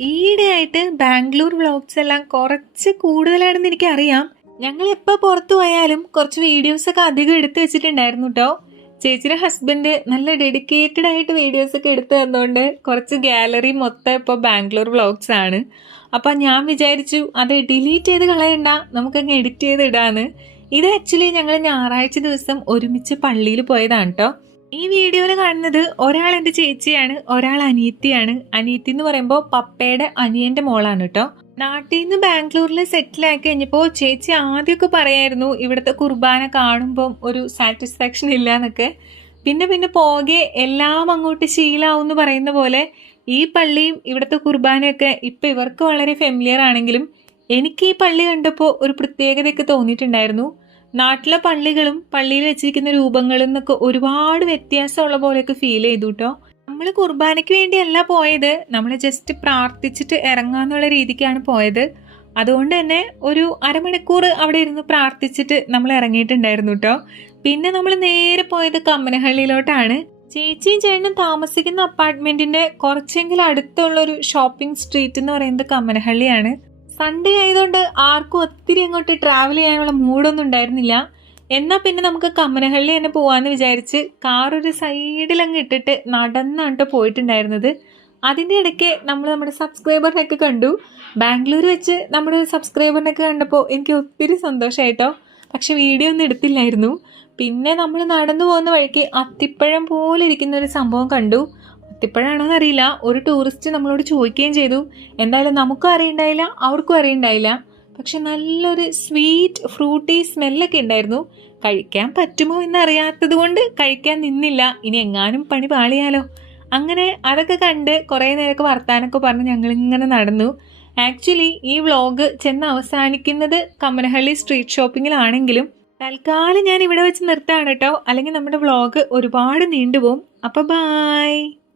ഈയിടെയായിട്ട് ബാംഗ്ലൂർ വ്ളോഗ്സ് എല്ലാം കുറച്ച് കൂടുതലാണെന്ന് എനിക്കറിയാം. ഞങ്ങൾ എപ്പോൾ പുറത്തു പോയാലും കുറച്ച് വീഡിയോസൊക്കെ അധികം എടുത്തു വെച്ചിട്ടുണ്ടായിരുന്നു കേട്ടോ. ചേച്ചിയുടെ ഹസ്ബൻഡ് നല്ല ഡെഡിക്കേറ്റഡ് ആയിട്ട് വീഡിയോസൊക്കെ എടുത്തു തന്നുകൊണ്ട് കുറച്ച് ഗാലറി മൊത്തം ഇപ്പോൾ ബാംഗ്ലൂർ വ്ളോഗ്സ് ആണ്. അപ്പം ഞാൻ വിചാരിച്ചു അത് ഡിലീറ്റ് ചെയ്ത് കളയണ്ട, നമുക്കങ്ങ് എഡിറ്റ് ചെയ്ത് ഇടാന്ന്. ഇത് ആക്ച്വലി ഞങ്ങൾ ഞായറാഴ്ച ദിവസം ഒരുമിച്ച് പള്ളിയിൽ പോയതാണ് കേട്ടോ. ഈ വീഡിയോയിൽ കാണുന്നത് ഒരാൾ എൻ്റെ ചേച്ചിയാണ്, ഒരാൾ അനിയത്തിയാണ്. അനിയത്തി എന്ന് പറയുമ്പോൾ പപ്പയുടെ അനിയന്റെ മോളാണ് കേട്ടോ. നാട്ടിൽ നിന്ന് ബാംഗ്ലൂരിൽ സെറ്റിൽ ആക്കി കഴിഞ്ഞപ്പോൾ ചേച്ചി ആദ്യമൊക്കെ പറയായിരുന്നു ഇവിടുത്തെ കുർബാന കാണുമ്പം ഒരു സാറ്റിസ്ഫാക്ഷൻ ഇല്ല എന്നൊക്കെ. പിന്നെ പിന്നെ പോകെ എല്ലാം അങ്ങോട്ട് ശീലാവും എന്ന് പറയുന്ന പോലെ ഈ പള്ളിയും ഇവിടുത്തെ കുർബാനയൊക്കെ ഇപ്പം ഇവർക്ക് വളരെ ഫെമിലിയർ ആണെങ്കിലും എനിക്ക് ഈ പള്ളി കണ്ടപ്പോൾ ഒരു പ്രത്യേകതയൊക്കെ തോന്നിയിട്ടുണ്ടായിരുന്നു. നാട്ടിലെ പള്ളികളും പള്ളിയിൽ വെച്ചിരിക്കുന്ന രൂപങ്ങളിൽ നിന്നൊക്കെ ഒരുപാട് വ്യത്യാസമുള്ള പോലെയൊക്കെ ഫീൽ ചെയ്തു കേട്ടോ. നമ്മൾ കുർബാനയ്ക്ക് വേണ്ടിയല്ല പോയത്, നമ്മൾ ജസ്റ്റ് പ്രാർത്ഥിച്ചിട്ട് ഇറങ്ങാന്നുള്ള രീതിക്കാണ് പോയത്. അതുകൊണ്ട് തന്നെ ഒരു അരമണിക്കൂർ അവിടെ ഇരുന്ന് പ്രാർത്ഥിച്ചിട്ട് നമ്മൾ ഇറങ്ങിയിട്ടുണ്ടായിരുന്നു കേട്ടോ. പിന്നെ നമ്മൾ നേരെ പോയത് കമ്മനഹള്ളിയിലോട്ടാണ്. ചേച്ചിയും ചേട്ടനും താമസിക്കുന്ന അപ്പാർട്ട്മെന്റിന്റെ കുറച്ചെങ്കിലും അടുത്തുള്ള ഒരു ഷോപ്പിംഗ് സ്ട്രീറ്റ് എന്ന് പറയുന്നത് കമ്മനഹള്ളിയാണ്. സൺഡേ ആയതുകൊണ്ട് ആർക്കും ഒത്തിരി അങ്ങോട്ട് ട്രാവൽ ചെയ്യാനുള്ള മൂഡൊന്നും ഉണ്ടായിരുന്നില്ല. എന്നാൽ പിന്നെ നമുക്ക് കമ്മനഹള്ളി തന്നെ പോവാന്ന് വിചാരിച്ച് കാർ ഒരു സൈഡിൽ അങ്ങ് ഇട്ടിട്ട് നടന്നാണ് പോയിട്ടുണ്ടായിരുന്നത്. അതിൻ്റെ ഇടയ്ക്ക് നമ്മൾ നമ്മുടെ സബ്സ്ക്രൈബറിനൊക്കെ കണ്ടു. ബാംഗ്ലൂർ വെച്ച് നമ്മുടെ സബ്സ്ക്രൈബറിനൊക്കെ കണ്ടപ്പോൾ എനിക്ക് ഒത്തിരി സന്തോഷമായിട്ടോ. പക്ഷെ വീഡിയോ ഒന്നും എടുത്തില്ലായിരുന്നു. പിന്നെ നമ്മൾ നടന്നു പോകുന്ന വഴിക്ക് അത്തിപ്പഴം പോലെ ഇരിക്കുന്ന ഒരു സംഭവം കണ്ടു. അത്തിപ്പഴാണോന്ന് അറിയില്ല. ഒരു ടൂറിസ്റ്റ് നമ്മളോട് ചോദിക്കുകയും ചെയ്തു. എന്തായാലും നമുക്കും അറിയണ്ടായില്ല, അവർക്കും അറിയണ്ടായില്ല. പക്ഷെ നല്ലൊരു സ്വീറ്റ് ഫ്രൂട്ടി സ്മെല്ലൊക്കെ ഉണ്ടായിരുന്നു. കഴിക്കാൻ പറ്റുമോ എന്നറിയാത്തത് കൊണ്ട് കഴിക്കാൻ നിന്നില്ല. ഇനി എങ്ങാനും പണി പാളിയാലോ. അങ്ങനെ അതൊക്കെ കണ്ട് കുറേ നേരമൊക്കെ വർത്താനൊക്കെ പറഞ്ഞ് ഞങ്ങളിങ്ങനെ നടന്നു. ആക്ച്വലി ഈ വ്ളോഗ് ചെന്ന് അവസാനിക്കുന്നത് കമ്മനഹള്ളി സ്ട്രീറ്റ് ഷോപ്പിങ്ങിലാണെങ്കിലും തൽക്കാലം ഞാൻ ഇവിടെ വെച്ച് നിർത്താണ് കേട്ടോ. അല്ലെങ്കിൽ നമ്മുടെ വ്ളോഗ് ഒരുപാട് നീണ്ടുപോകും. അപ്പോൾ ബായ്.